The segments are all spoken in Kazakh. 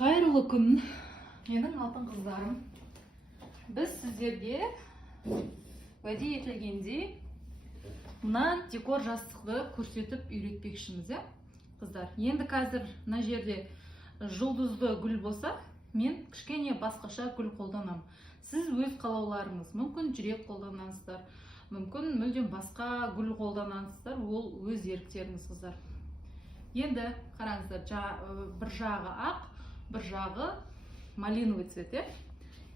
Қайырлы күн, менің алтын қыздарым. Біз сіздерге уәде етілгендей мына декор жастықты көрсетіп үйретпекшіміз, қыздар. Енді қазір мына жерде жұлдызды гүл болса, мен кішкене басқаша гүл қолданамын. Сіз өз қалауларыңыз, мүмкін жүрек қолданасыздар, мүмкін мүлдем басқа гүл қолданасыздар, ол өз еріктеріңіз, қыздар. Енді қараңыздар, бір жағы ақ, бір жағы малиновый цвет.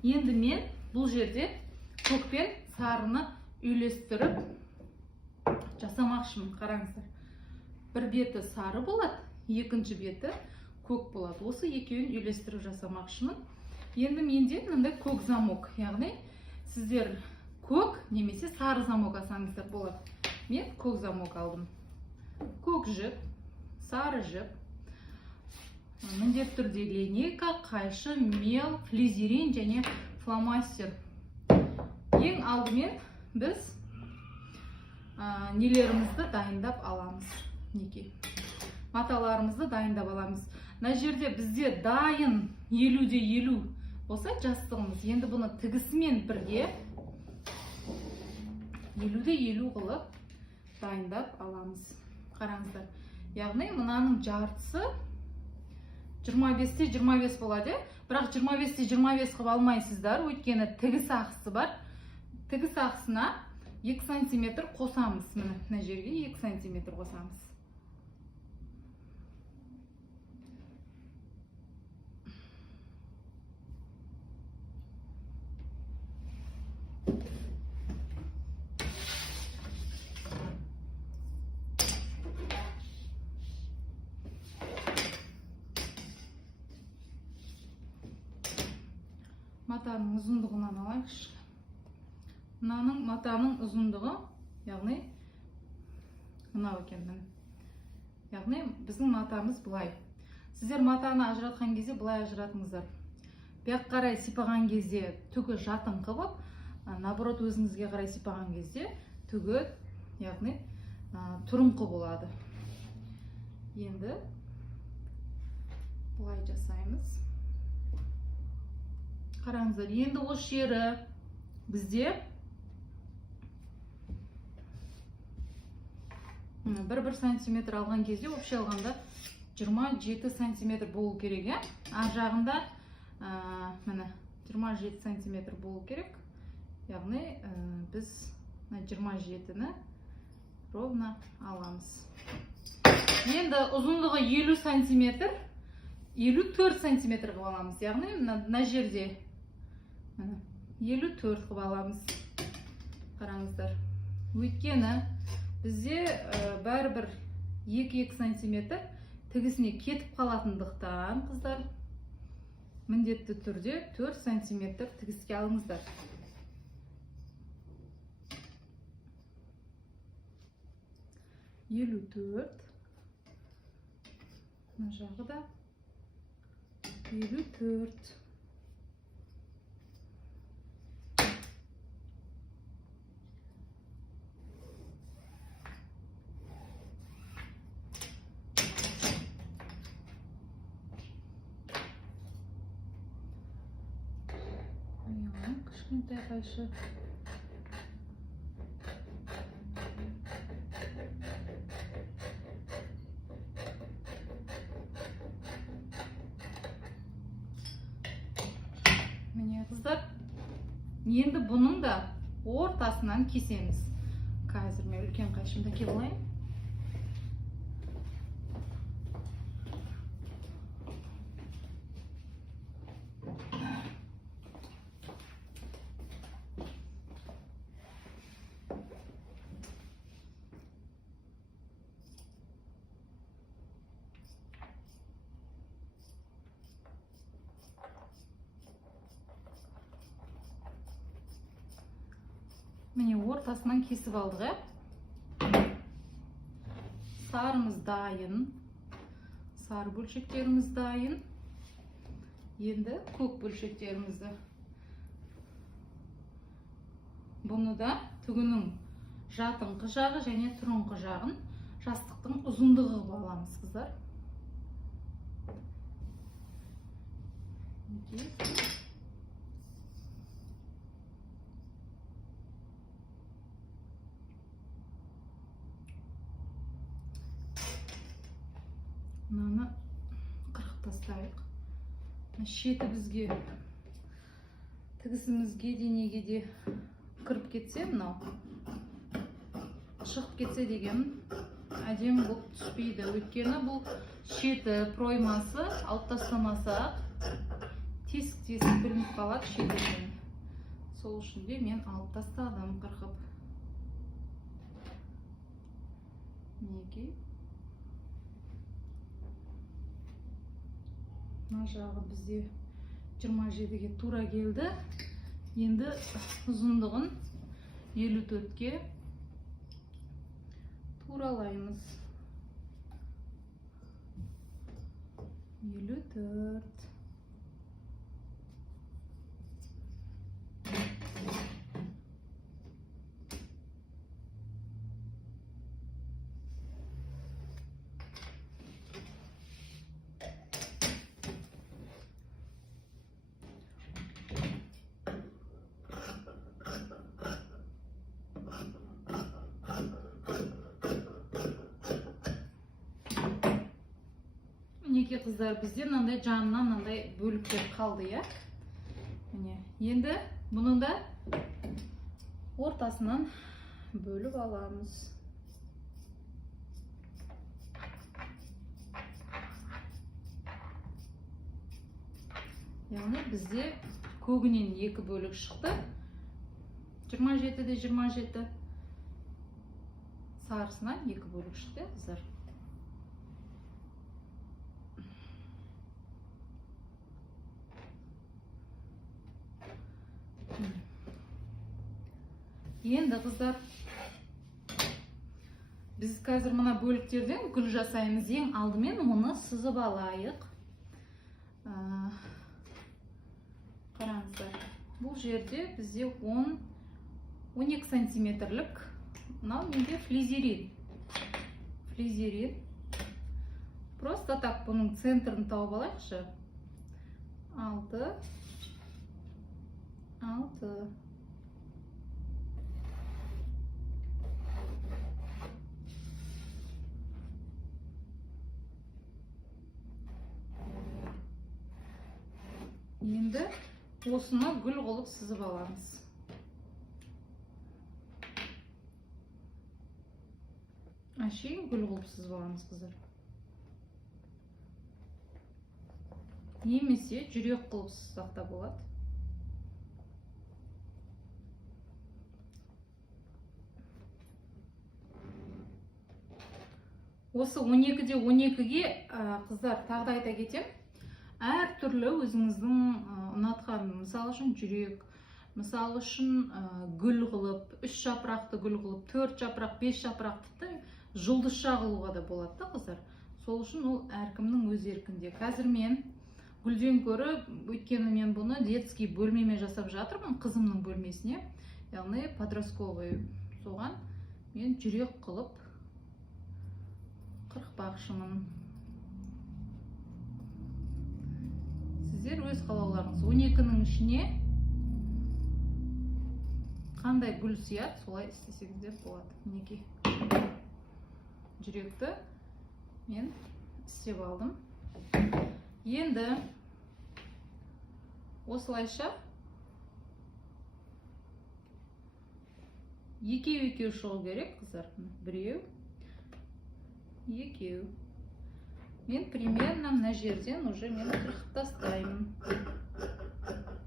Енді мен бұл жерде көк пен сарыны үйлестіріп жасамақшымын. Қараңыздар, бір беті сары болады, екінші беті көк болады. Осы екеуін үйлестіріп жасамақшымын. Енді менде мынандай көк замок, яғни сіздер көк немесе сары замок алсаңыздар болады. Мен көк замок алдым. Көк жіп, сары жіп, міндетті түрде линейка, қайшы, мел, флизерин және фломастер. Ең алдымен біз нелерімізді дайындап аламыз. Маталарымызды дайындап аламыз. Мына жерде бізде дайын 50-де 50 болса жастығымыз. Енді бұны тігісімен бірге 50-де 50 қылып дайындап аламыз. Қараңыздар. Яғни мынаның жартысы 25-те 25 болады. Бірақ 25-те 25 қып алмайсыздар, өйткені тігіс ақысы бар. Тігіс ақысына 2 сантиметр қосамыз. Мына жерге 2 сантиметр қосамыз. Матаның ұзындығынан алайықшы. Мынаның матаның ұзындығы, яғни мынау екен. Яғни біздің матамыз бұлай. Сіздер матаны ажыратқан кезде бұлай ажыратыңыздар. Бияқ қарай сипаған кезде түгі жатын қылып, наоборот өзіңізге қарай сипаған кезде түгі, яғни тұрыңқы болады. Енді бұлай жасаймыз. Қараңыздар, енді осы жері бізде 1 сантиметр алған кезде, өпше алғанда 27 сантиметр болу керек. Ар жағында 27 сантиметр болу керек. Яғни біз 27-ні ровно аламыз. Енді ұзындығы 50 сантиметр, 54 сантиметр қып аламыз. Яғни мына жерде 54 қып аламыз. Қараңыздар. Өйткені бізде бәрібір 2-2 сантиметр тігісіне кетіп қалатындықтан, қыздар, міндетті түрде 4 сантиметр тігіске алыңыздар. Елу төрт. Мына жағы да 54. Кішкентай қайшы. Міне қыздар, енді бұның да ортасынан кесеміз. Қазір мен үлкен қайшымды кеп алайын. Міне ортасынан кесіп алдық. Сарымыз дайын. Сары бөлшектеріміз дайын. Енді көк бөлшектерімізді. Бұны да түгінің жатыңқы жағы және тұрыңқы жағын жастықтың ұзындығы қылып аламыз, қыздар. Мынаны қырқып тастайық. Шеті бізге тігісімізге денеге де кіріп кетсе, мынау шығып кетсе деген әдемі болып түспейді. Өйткені бұл шеті проймасы алып тастамасақ тесік білініп қалады шетінен. Сол үшін де мен алып тастадым қырқып. Мінекей. Мына жағы бізде 27-ге тура келді. Енді ұзындығын 54-ке туралаймыз. 54. Мінекей қыздар, бізде мынандай жанынан мынандай бөліктер қалды, я. Міне, енді бұны да ортасынан бөліп аламыз. Яғни бізде көгінен 2 бөлік шықты. 27-де 27. Сарысынан 2 бөлік шықты, қыздар. Енді қыздар, біз қазір мына бөліктерден гүл жасаймыз. Ең алдымен оны сызып алайық. Қараңыздар, бұл жерде бізде 12 сантиметрлік, мынау менде флизерин. Просто так бұның центрін тауып алайықшы. 6. Енді осыны гүл қылып сызып аламыз. Әшейін гүл қылып сызып аламыз, қыздар. Немесе жүрек қылып сызсақ та болады. Осы 12-де 12-ге қыздар тағы да айта кетем. Әр түрлі өзіңіздің ұнатқан, мысалы үшін жүрек, мысалы үшін гүл қылып, 3 жапырақты гүл қылып, 4 жапырақ, 5 жапырақты жұлдызша қылуға да болады да, қыздар. Сол үшін ол әркімнің өз еркінде. Қазір мен гүлден көрі, өйткені мен бұны детский бөлмеме жасап жатырмын, қызымның бөлмесіне. Яғни подростковый, соған мен жүрек қылып қырықпақшымын. Сіздер өз қалауларыңыз 12-нің ішіне қандай гүл сияды, солай істесеңіздер болады. Мінекей жүректі мен істеп алдым. Енді осылайша екеу шығу керек, қыздар. Біреу, екеу. Мен примерно мына жерден уже мен қырқып тастаймын.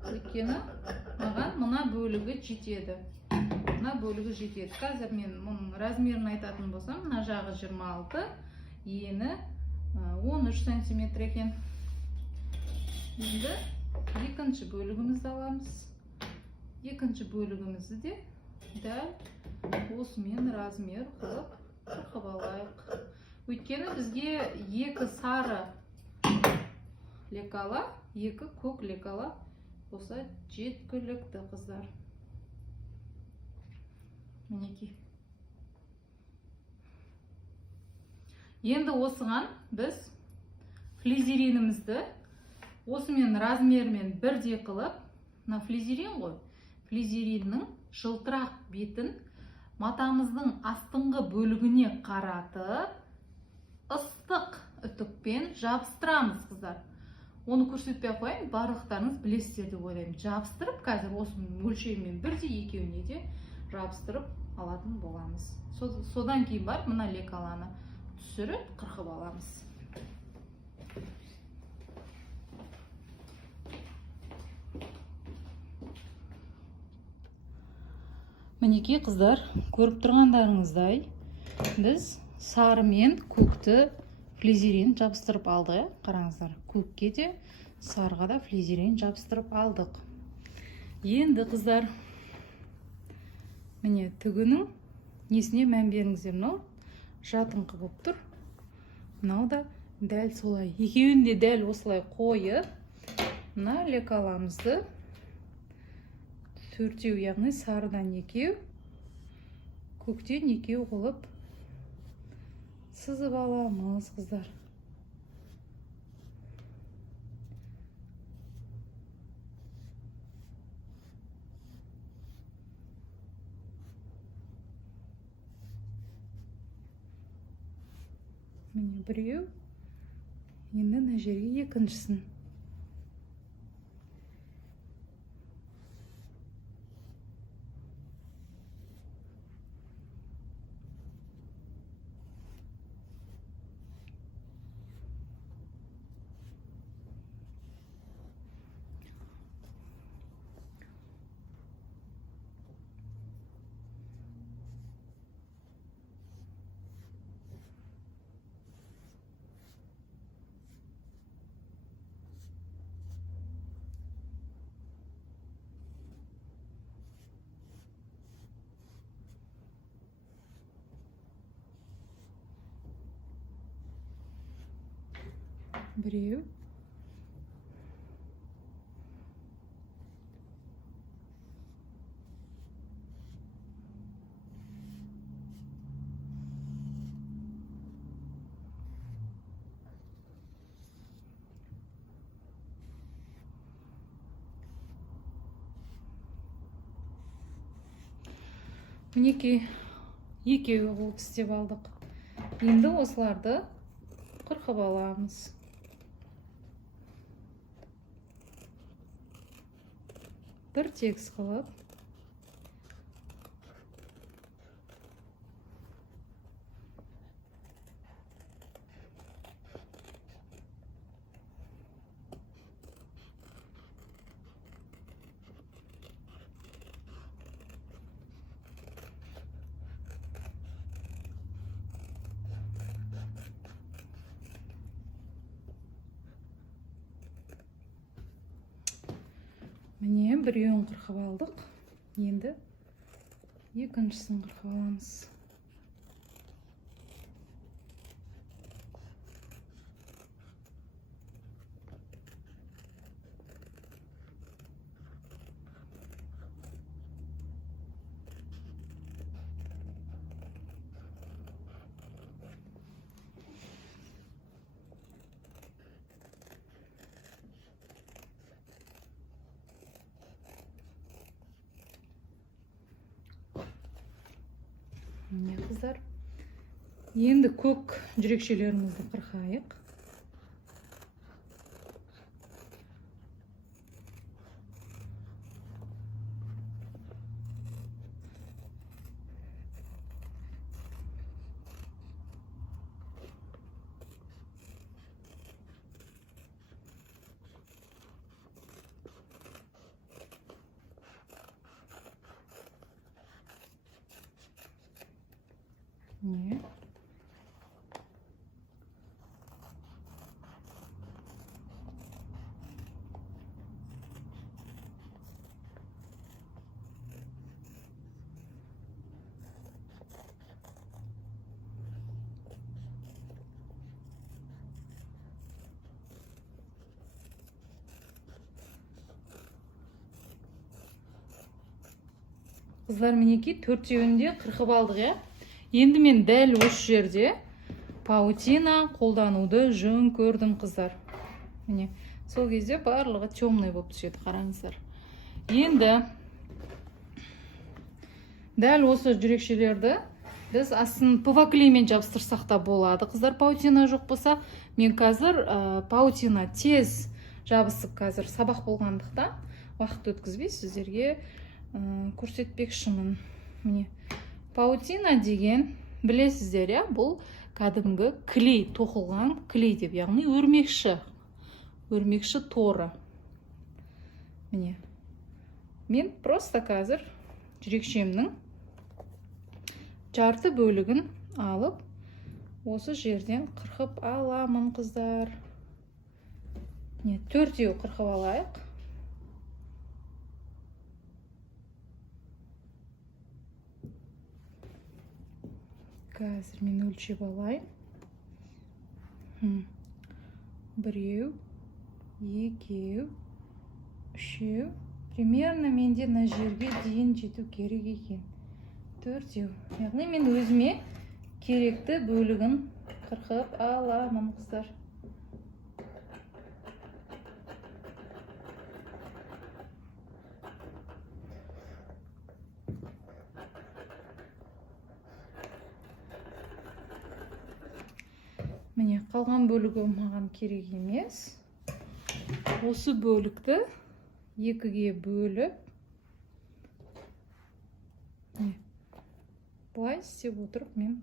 Өйткені маған мына бөлігі жетеді. Қазір мен мұның размерін айтатын болсам, мына жағы 26, ені 13 сантиметр екен. Енді екінші бөлігімізді аламыз. Екінші бөлігімізді де дәл осымен размер қылып қырқып алайық. Өйткені бізге 2 сары лекала, 2 көк лекала болса жеткілікті, қыздар. Мінекей. Енді осыған біз флизеринімізді осымен размермен бірдей қылып, мына флизерин ғой, флизериннің жылтырақ бетін матамыздың астыңғы бөлігіне қаратып, ыстық үтікпен жабыстырамыз, қыздар. Оны көрсетпей қойын, барлықтарыңыз білесіздер деп ойлаймын. Жабыстырып, қазір осы мөлшермен бірдей екеуіне де жабыстырып алатын боламыз. Содан кейін бар, мына лекаланы түсіріп, қырқып аламыз. Мінекей қыздар, көріп тұрғандарыңыздай, біз сары мен көкті флизерин жабыстырып алдық. Қараңыздар, көкке де, сарыға да флизерин жабыстырып алдық. Енді қыздар, міне түгінің несіне мән беріңіздер, мынау жатыңқы болып тұр. Мынау да дәл солай. Екеуін де дәл осылай қойып, мына лекаламызды төртеу, яғни сарыдан екеу, көктен екеу қылып сызып аламыз, қыздар. Міне біреу, енді мына жерге екіншісін. Біреу. Мінекей екеуі қылып істеп алдық. Енді осыларды қырқып аламыз. Бір тегіс қылып. Міне біреуін қырқып алдық. Енді екіншісін қырқып аламыз. Міне қыздар, енді көк жүрекшелерімізді қырқайық. Не. Қыздар, мінекей төртеуінде қырқып алдық, я. Енді мен дәл осы жерде паутина қолдануды жөн көрдім, қыздар. міне сол кезде барлығы темный болып түседі, қараңыздар. Енді дәл осы жүрекшелерді біз астын ПВА клеймен жабыстырсақ та болады. Қыздар, паутина жоқ болса, мен қазір паутина тез жабысып, қазір сабақ болғандықтан уақыт өткізбей сіздерге көрсетпекшімін. Міне паутина деген, білесіздер, иә, бұл кәдімгі клей, тоқылған клей деп, яғни өрмекші торы. Міне мен просто қазір жүрекшемнің жарты бөлігін алып, осы жерден қырқып аламын, қыздар. Не, 4-еу қырқып алайық. Қазір мен өлшеп алайын. 1-еу, 2-еу, 3-еу. Примерно менде мына жерге дейін жету керек екен. 4-еу. Яғни мен өзіме керекті бөлігін қырқып аламын, қыздар. Міне қалған бөлігі маған керек емес. Осы бөлікті 2-ге бөліп, былай істеп отырып, мен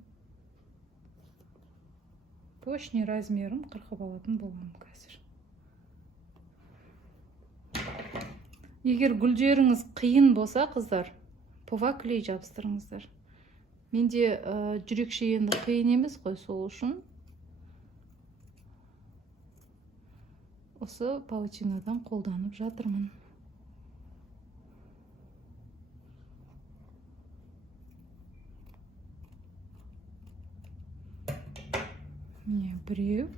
точный размерін қырқып алатын боламын қазір. Егер гүлдеріңіз қиын болса, қыздар, ПВА клей жабыстырыңыздар. Менде жүрекше енді қиын емес қой, сол үшін осы паутинадан қолданып жатырмын. Міне 1-еу.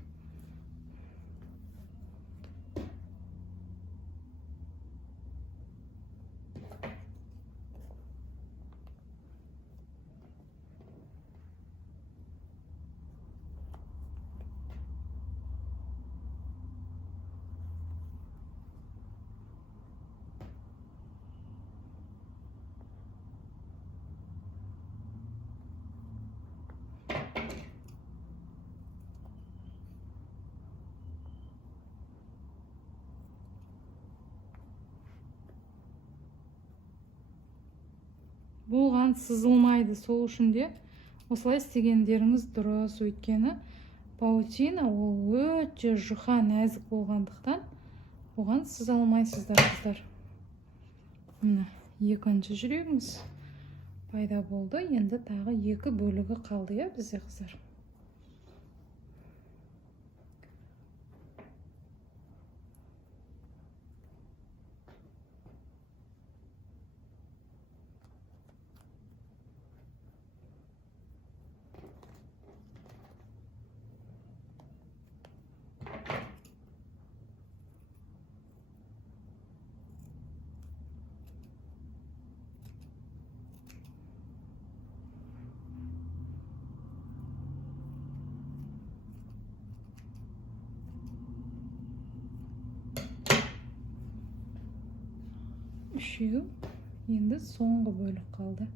Болған сызылмайды, сол үшін де осылай істегендеріңіз дұрыс. Өйткені паутина ол өте жұқа, нәзік болғандықтан оған сызылмайсыздар, қыздар. Міне 2-ші жүрегіміз пайда болды. Енді тағы 2 бөлігі қалды, иә, бізде, қыздар. Үшеу, енді соңғы бөлік қалды.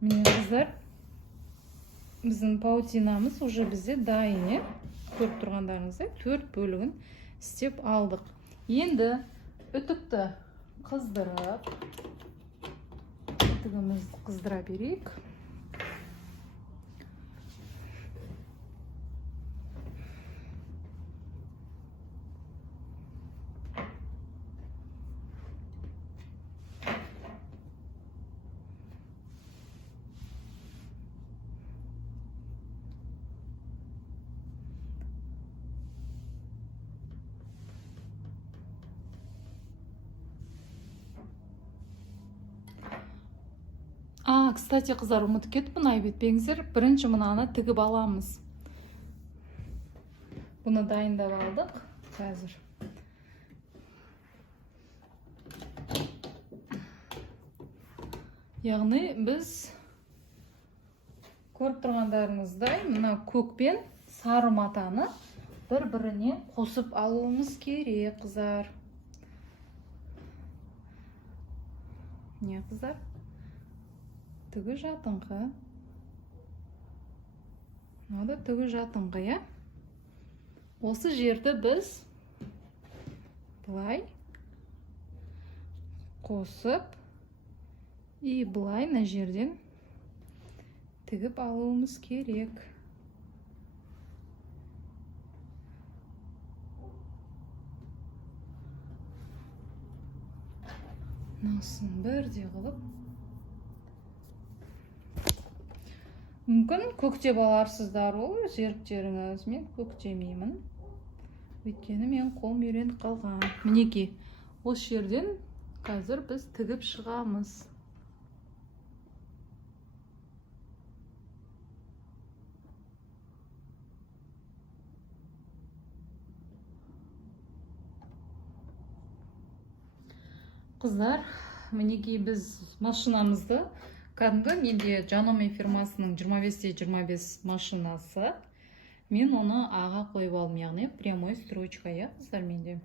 Міне, қыздар, біздің паутинамыз уже бізде дайын. Көріп тұрғандарыңыздай 4 бөлігін істеп алдық. Енді үтікті қыздырып, үтігімізді қыздыра берейік. кстати, қыздар, ұмытып кетіппін, айып етпеңіздер. Бірінші мынаны тігіп аламыз. Бұны дайындап алдық қазір. Яғни біз көріп тұрғандарыңыздай, мына көк пен сары матаны бір-біріне қосып алуымыз керек, қыздар. Не, қыздар? Түгі жатыңғы. Мынада түгі жатыңғы, я? Осы жерді біз былай қосып, и былай на жерден тігіп алуымыз керек. Насын бірде қылып. Мүмкін көктеп аларсыздар ол зеріктеріңіз. Мен көктемеймін. Өйткені мен қолым үйреніп қалған. Мінеки, осы жерден қазір біз тігіп шығамыз. Қыздар, мінеки біз машинамызды кәдімгі менде Жаноми фирмасының 25-25 машинасы. Мен оны аға қойып алдым, яғни прямой строчка, я, қыздар, менде.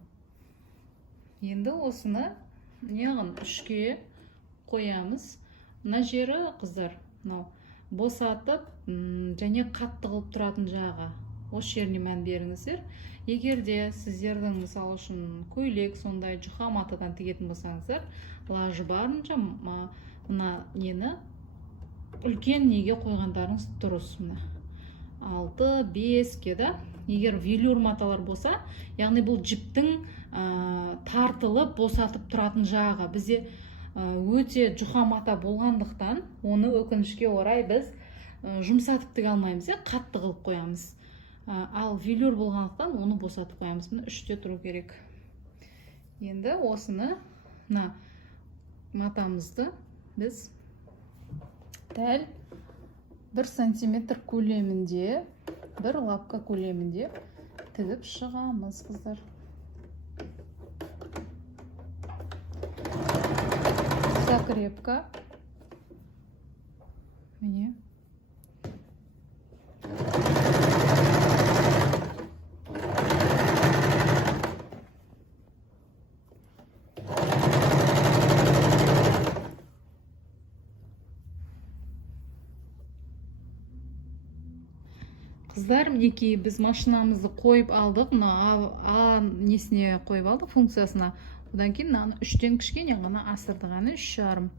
Енді осыны неғын үшке қоямыз. Мына жері, қыздар, босатып және қатты қылып тұратын жағы. Осы жеріне мән беріңіздер. Егерде сіздердің мысалы үшін көйлек сондай жұқа матадан тігетін болсаңыздар, лажы барынша мына нені үлкен неге қойғандарыңыз дұрыс. 6-5 кеді. Егер велюр маталар болса, яғни бұл жіптің тартылып босатып тұратын жағы. Бізде өте жұқа мата болғандықтан, оны өкінішке орай біз жұмсатып тіге алмаймыз, қатты қылып қоямыз. Ал велюр болғандықтан оны босатып қоямыз. Мұны 3-те тұру керек. Енді осыны матамызды біз дәл 1 сантиметр көлемінде, 1 лапка көлемінде тігіп шығамыз, қыздар. Закрепка. Міне. Қыздар, мінеки біз машинамызды қойып алдық, несіне қойып алдық, функциясына. Одан кейін мынаны 3-тен кішкене ғана асырдығаны 3,5.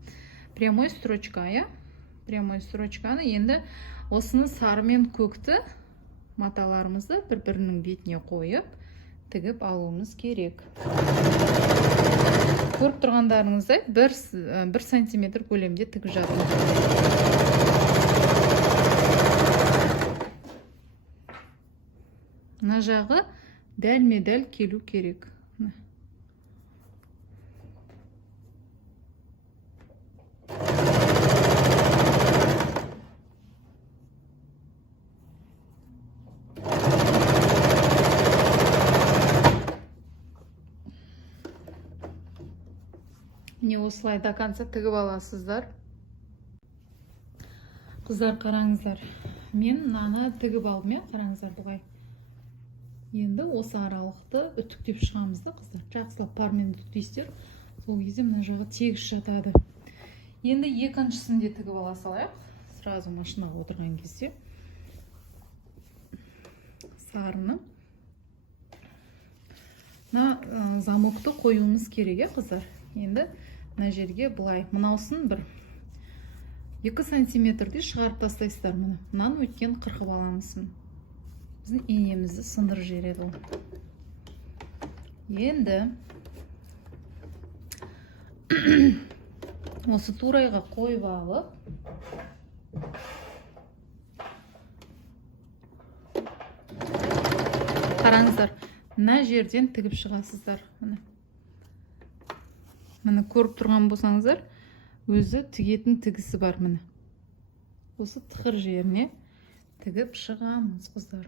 Прямой строчка, я? Прямой строчканы енді осыны сары мен көкті маталарымызды бір-бірінің бетіне қойып, тігіп алуымыз керек. Көріп тұрғандарыңыздай 1 сантиметр көлемде тігіп жатырмыз. Мына жағы дәлме-дәл келу керек. Міне осылай до конца тігіп аласыздар. Қыздар, қараңыздар. Мен мынаны тігіп алдым, қараңыздар бұғай. Енді осы аралықты үтіктеп шығамыз да, қыздар. Жақсылап пармен үтіктейсіздер. Сол кезде мына жағы тегіс жатады. Енді екіншісін де тігіп ала салайық. Сразу машинаға отырған кезде. Сарыны. Мына замокты қоюымыз керек, қыздар. Енді мына жерге былай. Мынаусын бір 2 сантиметрде шығарып тастайсыздар мұны. Мынаны өткен қырқып аламыз. Біздің инемізді сындырып жібереді ол. Енді осы турайға қойып алып, қараңыздар, мына жерден тігіп шығасыздар. Міне көріп тұрған болсаңыздар, өзі тігетін тігісі бар. Міне осы тықыр жеріне тігіп шығамыз қыздар.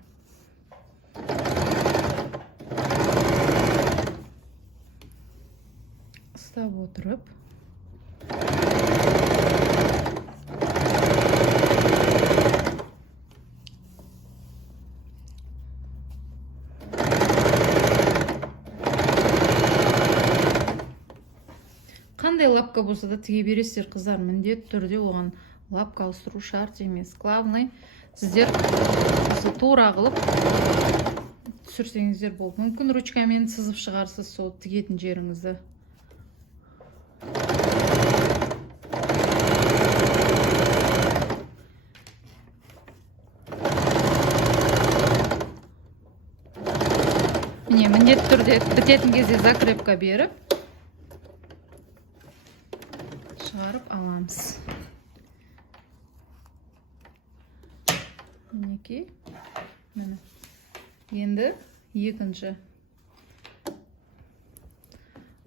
Ұстап отырып қандай лапка болса да тіге бересіздер қыздар, міндетті түрде оған лапка ауыстыру шарт емес. Главный сіздер осы тура қылып түсірсеңіздер болды. Мүмкін ручкамен сызып шығарсыз сол тігетін жеріңізді. Міне міндетті түрде бітетін кезде закрепка беріп шығарып аламыз. Мінекей. Міне. Енді екінші.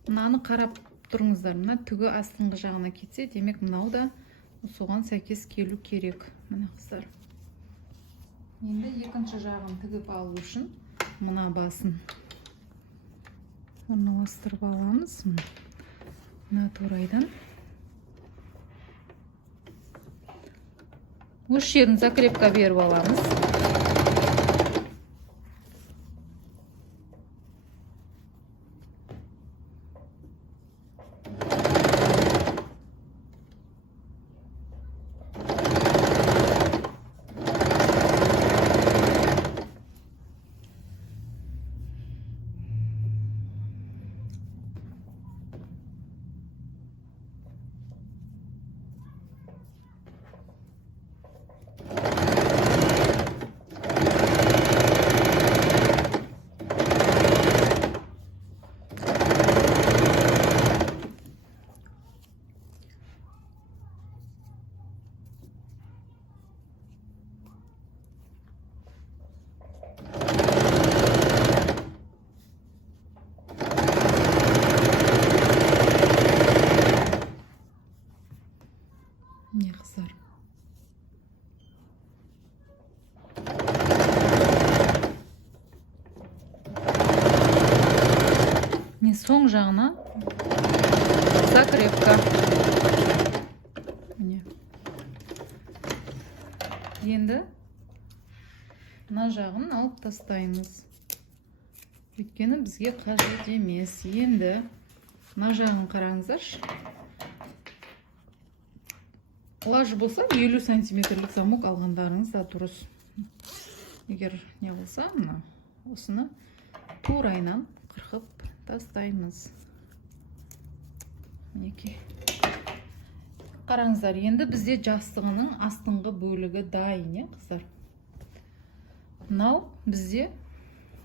Мынаны қарап тұрыңыздар. Мына түгі астыңғы жағына кетсе, демек мынау да соған сәйкес келу керек. Міне қыздар. Енді екінші жағын тігіп алу үшін мына басын орналастырып аламыз. Мына турайдан. Осы жерін закрепка беріп аламыз. Міне қыздар. Міне соң жағына закрепка. Міне. Енді мына жағын алып тастаймыз. Өйткені бізге қажет емес. Енді мына жағын қараңыздаршы. Лаж болса 50 сантиметрлік замок алғандарыңыз да дұрыс. Егер не болса, осыны турайнан қырқып тастаймыз. Мінекей. Қараңыздар, енді бізде жастығының астыңғы бөлігі дайын, қыздар. Мынау бізде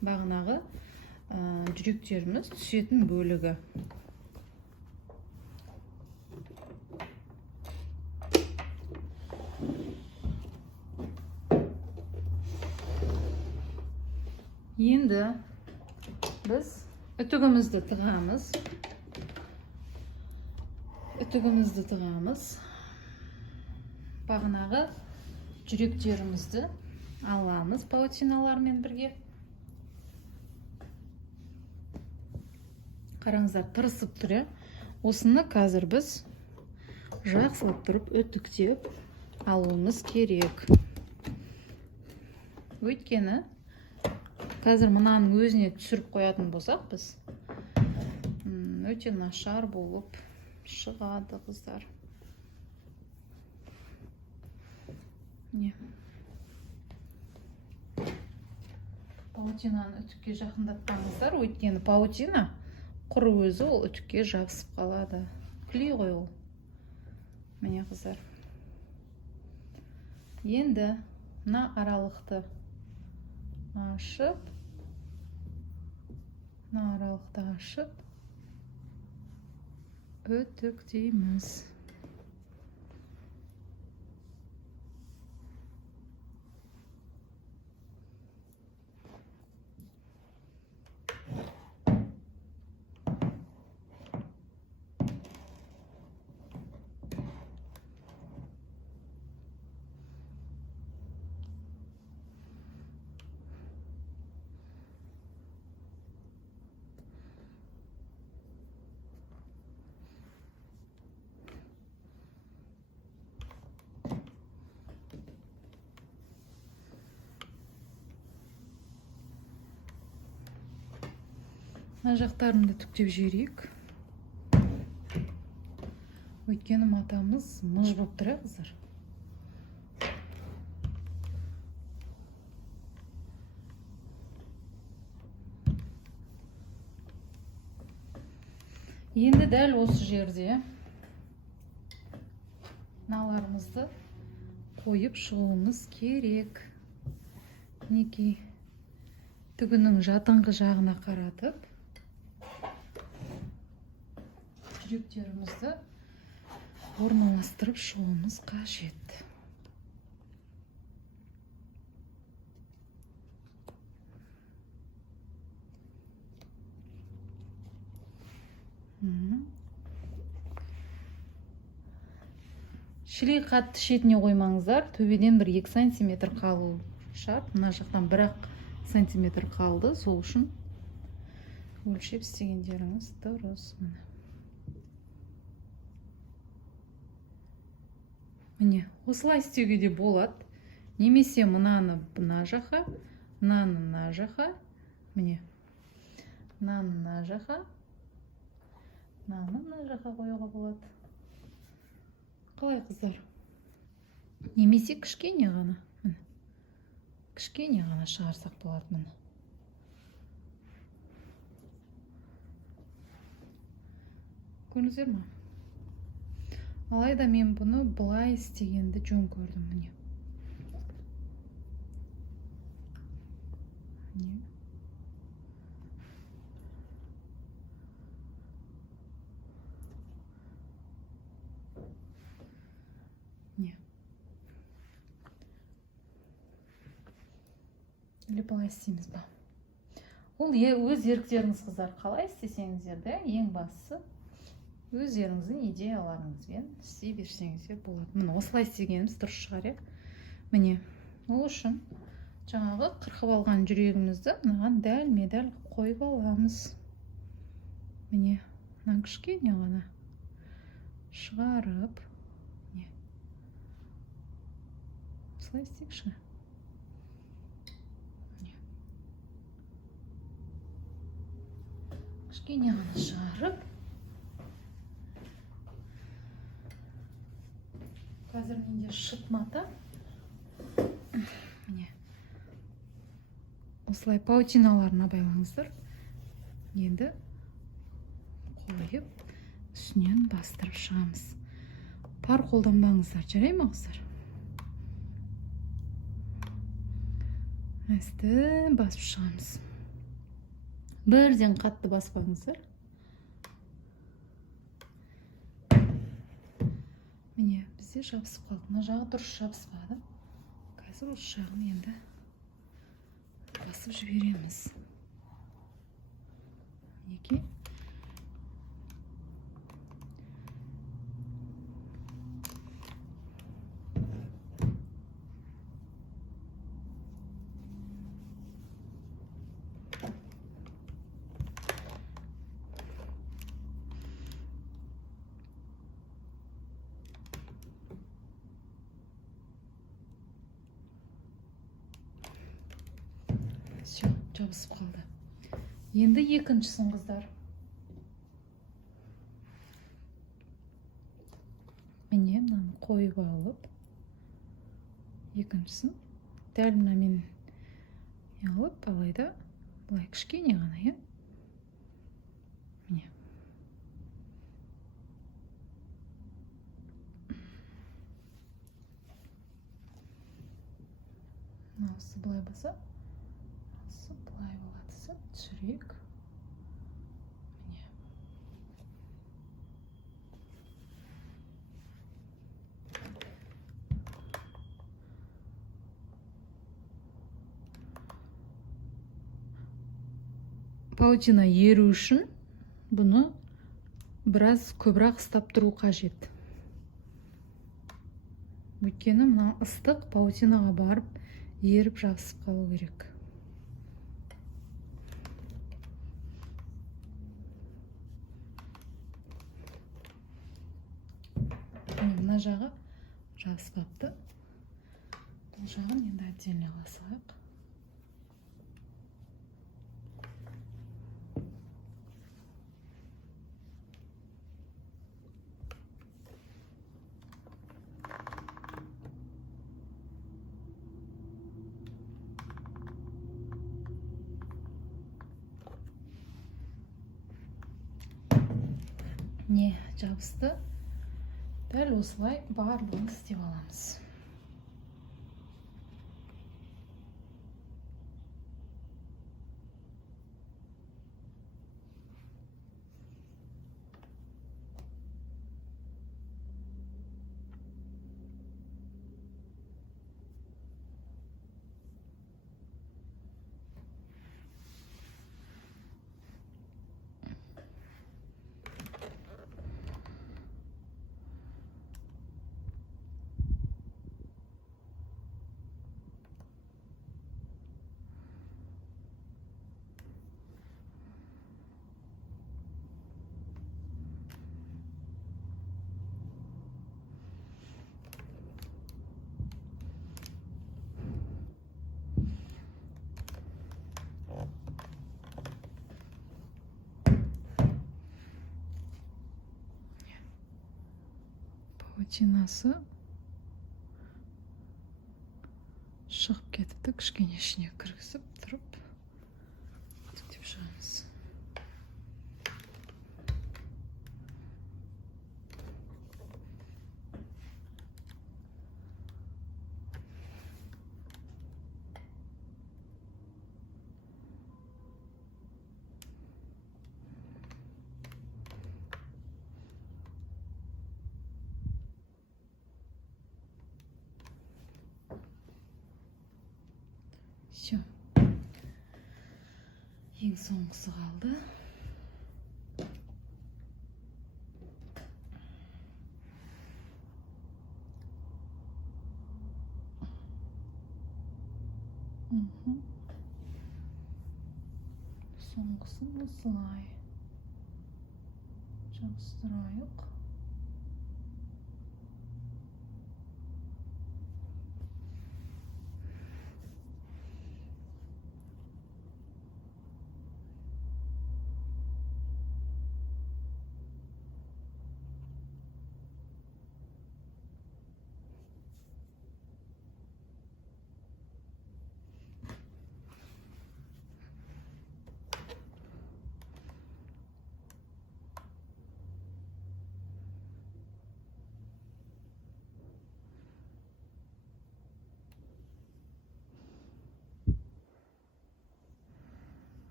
бағанағы жүректеріміз түсетін бөлігі. Енді біз үтігімізді тығамыз. Бағанағы жүректерімізді аламыз паутиналармен бірге. Қараңыздар, тырысып тұр. Осыны қазір біз жақсылап тұрып үтіктеп алуымыз керек. Өйткені қазір мұнаның өзіне түсіріп қоятын болсақ, біз өте нашар болып шығады, қыздар. Не? Паутинаны үтікке жақындатпаңыздар, өйткені паутина құр өзі ол үтікке жабысып қалады. Клей ғой ол. Міне қыздар. Енді мына аралықты ашып, үтіктейміз. Мына жақтарымды түктеп жіберейік. Өйткені матамыз мыж болып тұр, қыздар. Енді дәл осы жерде мыналарымызды қойып шығуымыз керек. Мінекей түгінің жатыңғы жағына қаратып жүректерімізді орналастырып шығуымыз қажет. Шілей қатты шетіне қоймаңыздар. Төбеден бір 2 сантиметр қалу шарт. Мына жақтан 1 сантиметр қалды. Сол үшін өлшеп істегендеріңіз дұрыс. Міне, осылай істеуге де болады. Немесе мынаны мына жаққа, мынаны мына жаққа, міне. Мынаны мына жаққа, мынаны мына жаққа қоюға болады. Қалай, қыздар? Немесе кішкене ғана. Кішкене ғана шығарсақ болады міне. Көрдіңіздер ме? Алайда мен бұны былай істегенді жөн көрдім, міне. Не. Или былай істейміз ба? Ол өз еріктеріңіз, қыздар, қалай істесеңіздер де, ең бастысы өздеріңіздің идеяларыңызбен істей берсеңіздер болады. Міне, осылай істегеніміз дұрыс шығар, міне. Ол үшін жаңағы қырқып алған жүрегімізді мынаған дәл-медәл қойып аламыз. Міне, мынаны кішкене ғана шығарып, осылай істейікші. Кішкене ғана шығарып, қазір менде шыт мата. Осылай паутиналарына байлаңыздар. Енді қойып, үстінен бастырып шығамыз. Пар қолданбаңыздар, жарай ма, қыздар? Әсті басып шығамыз. Бірден қатты баспаңыздар. Міне, бізде жабысып қалды. Мына жағы дұрыс жабыспады. Қазір осы жағын енді басып жібереміз. Неге? Все, жабысып қалды. Енді екіншісін, қыздар. Міне, мынаны қойып алып, екіншісін дәл мынамен алып, алайда былай кішкене ғана, Міне. Мынаусы былай болса, былай болады, түсірейік. Міне. Паутина еру үшін бұны біраз көбірек ұстап тұру қажет. Өйткені мына ыстық паутинаға барып еріп жабысып қалу керек. Мына жағы жабыспапты. Бұл жағын енді отдельно қылсақ. не жабысты. Дәл осылай барлығын істеп аламыз. Паутинасы шығып кетіпті, кішкене ішіне кіргізіп тұрып түктеп шығамыз. Все. Ең соңғысы қалды. Соңғысын осылай жабыстырайық.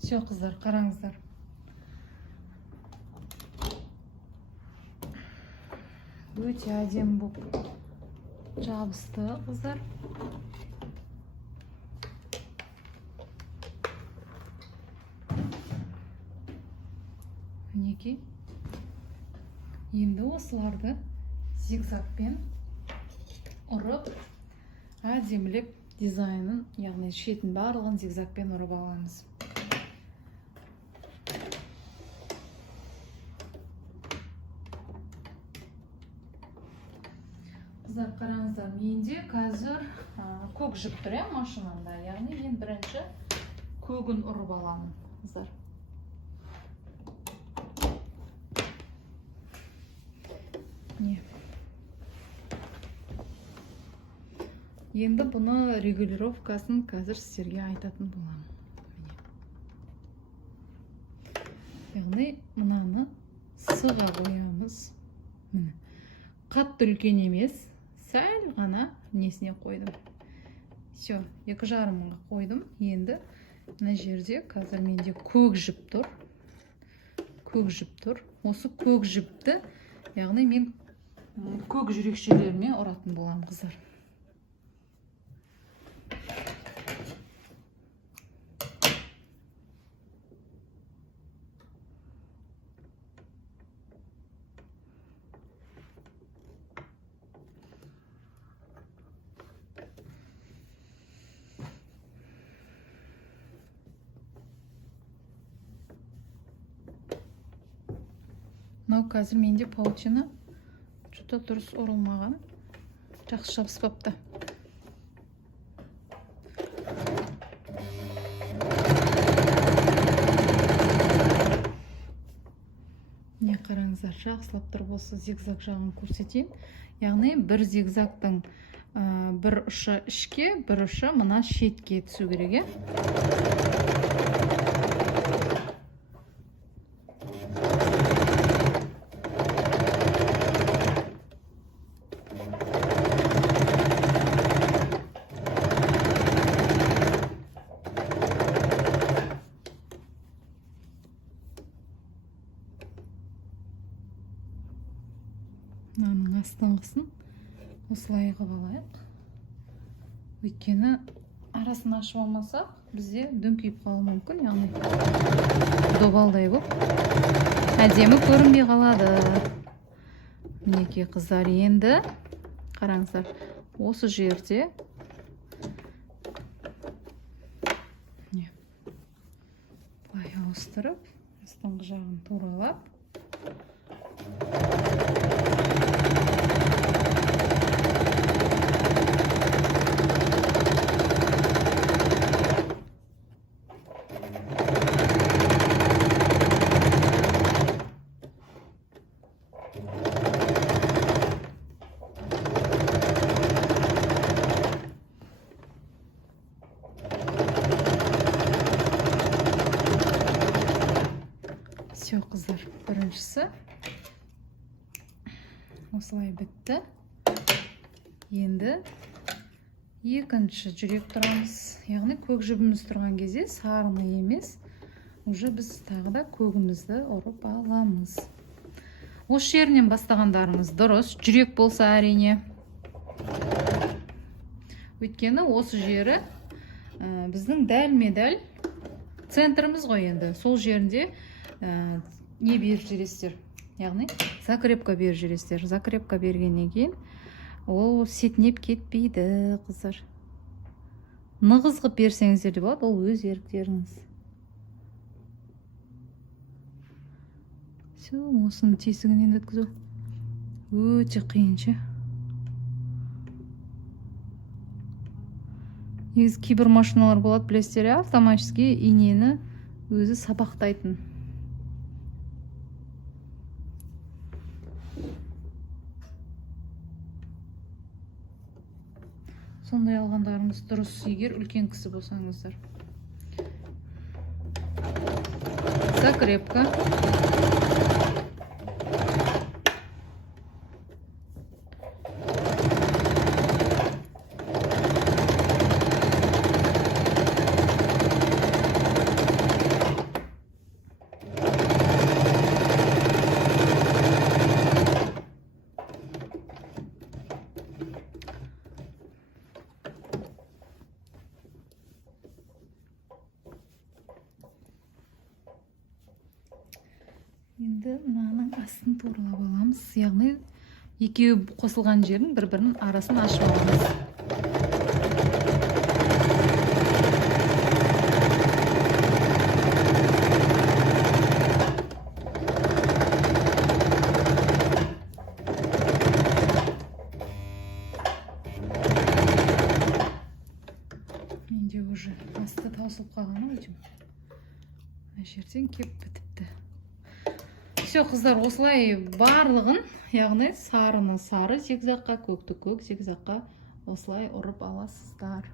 Все, қыздар, қараңыздар. Өте әдемі болып жабысты, қыздар. Мінекей. Енді осыларды зигзагпен ұрып, әдемілеп дизайнын, яғни шетін барлығын зигзагпен ұрып аламыз. Қыздар, қараңыздар, менде қазір көк жіп тұр, машинамда. Яғни мен бірінші көгін ұрып аламын, қыздар. Енді бұны регулировкасын қазір сіздерге айтатын боламын. Яғни мынаны сыға қоямыз. Қатты үлкен емес, сәл ғана несіне қойдым. Все, 2,5-ға қойдым. Енді мына жерде қазір менде көк жіп тұр. Көк жіп тұр. Осы көк жіпті, яғни мен көк жүрекшелеріме ұратын боламын, қыздар. Мынау қазір менде паутина жұта дұрыс ұрылмаған, жақсы жабыспапты. қараңыздар, жақсылап тұрып осы зигзаг жағын көрсетейін. Яғни бір зигзагтың бір ұшы ішке, бір ұшы мына шетке түсу керек, мынаның астыңғысын осылай қылып алайық. Өйткені арасын ашып алмасақ, бізде дөңкиіп қалуы мүмкін, яғни добалдай болып әдемі көрінбей қалады. Мінекей қыздар, енді қараңыздар, осы жерде былай ауыстырып, астыңғы жағын туралап, все, қыздар, біріншісі осылай бітті. Енді екінші жүрек тұрамыз. Яғни көк жібіміз тұрған кезде сарыны емес, уже біз тағы да көгімізді ұрып аламыз. Осы жерінен бастағандарымыз дұрыс, жүрек болса әрине. Өйткені осы жері біздің дәлме-дәл центріміз ғой енді. Сол жерінде не беріп жүресіздер? Яғни закрепка беріп жүресіздер. Закрепка бергеннен кейін ол сетінеп кетпейді, қыздар. Нығыз қып берсеңіздер де болады, ол өз еріктеріңіз. Все, осының тесігінен өткізу өте қиыншы. Негізі кейбір машиналар болады, білесіздер, автоматически инені өзі сабақтайтын. Сондай алғандарыңыз дұрыс, егер үлкен кісі болсаңыздар. Закрепка. Енді мынаның астын туралап аламыз. Яғни екеуі қосылған жердің бір-бірінің арасын ашып аламыз. Менде уже асты таусылып қалған өтім. Мына жерден кеп бітіпті. Все, қыздар, осылай барлығын, яғни сарыны сары зигзагқа, көкті көк зигзагқа осылай ұрып аласыздар.